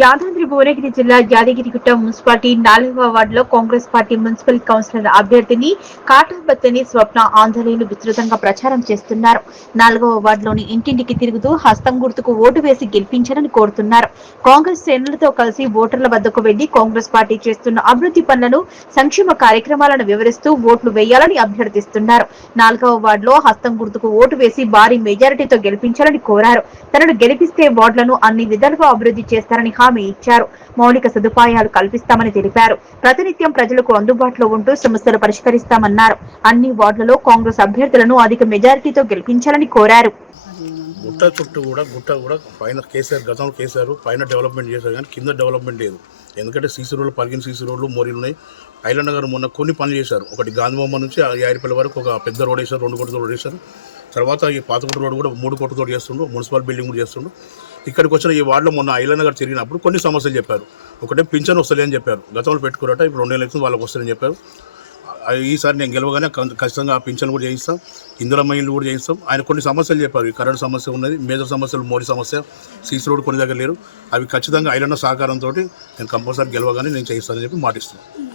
యాదాద్రి భువనగిరి జిల్లా యాదగిరిగుట్ట మున్సిపాలిటీ 4వ వార్డులో కాంగ్రెస్ పార్టీ మున్సిపల్ కౌన్సిలర్ అభ్యర్థిని కాటాబత్తని స్వప్న ఆందోళనలు విస్తృతంగా ప్రచారం చేస్తున్నారు. 4వ వార్డులోని ఇంటింటికి తిరుగుతూ హస్తం గుర్తుకు ఓటు వేసి గెలిపించాలని కోరుతున్నారు. కాంగ్రెస్ శ్రేణులతో కలిసి ఓటర్ల వద్దకు వెళ్లి కాంగ్రెస్ పార్టీ చేస్తున్న అభివృద్ధి పనులను, సంక్షేమ కార్యక్రమాలను వివరిస్తూ ఓట్లు వేయాలని అభ్యర్థిస్తున్నారు. 4వ వార్డులో హస్తం గుర్తుకు ఓటు వేసి భారీ మెజారిటీతో గెలిపించాలని కోరారు. తనను గెలిపిస్తే వార్డులను అన్ని విధాలుగా అభివృద్ధి చేస్తారని హామీ ఇచ్చారు. మౌలిక సదుపాయాలు కల్పిస్తామని తెలిపారు. ప్రతినిత్యం ప్రజలకు అందుబాటులో ఉంటూ సమస్యలు పరిష్కరిస్తామన్నారు. అన్ని వార్డులలో కాంగ్రెస్ అభ్యర్థులను అధిక మెజారిటీతో గెలిపించాలని కోరారు. గుట్ట చుట్టూ కూడా పైన కేసీఆర్ గతంలో కేసీఆర్ పైన డెవలప్మెంట్ చేశారు కానీ కింద డెవలప్మెంట్ లేదు. ఎందుకంటే సీసీ రోడ్లు, పలిగిన సీసీ రోడ్లు, మోరీలు ఉన్నాయి. ఐలాండ్ నగర్ మొన్న కొన్ని పనులు చేశారు. ఒకటి గాంధీబొమ్మ నుంచి యాడిపల్లి వరకు ఒక పెద్ద రోడ్ వేశారు, 2 కోట్లతో రోడ్ వేశారు. తర్వాత ఈ పాతకోట రోడ్ కూడా 3 కోట్లతో చేస్తుండ్రు. మున్సిపల్ బిల్డింగ్ కూడా చేస్తుండ్రు. ఇక్కడికి వచ్చిన ఈ వార్డులో మొన్న ఐలాండ్ నగర్ తిరిగినప్పుడు కొన్ని సమస్యలు చెప్పారు. ఒకటే పింఛన్ వస్తలే అని చెప్పారు. గతంలో పెట్టుకున్నట్ట ఇప్పుడు 2 నెలల వాళ్ళకి వస్తారని చెప్పారు. ఈసారి నేను గెలవగానే ఖచ్చితంగా పింఛన్ కూడా చేయిస్తాం, ఇందులో ఇల్లు కూడా చేయిస్తాం. ఆయన కొన్ని సమస్యలు చెప్పారు. ఈ కరెంట్ సమస్య ఉన్నది, మేజర్ సమస్యలు, మోడీ సమస్య, సీసీ రోడ్ కొన్ని దగ్గర లేరు. అవి ఖచ్చితంగా ఐలాండ్ సహకారంతో నేను కంపల్సరీ గెలవగానే నేను చేయిస్తానని చెప్పి మాటిస్తున్నాను.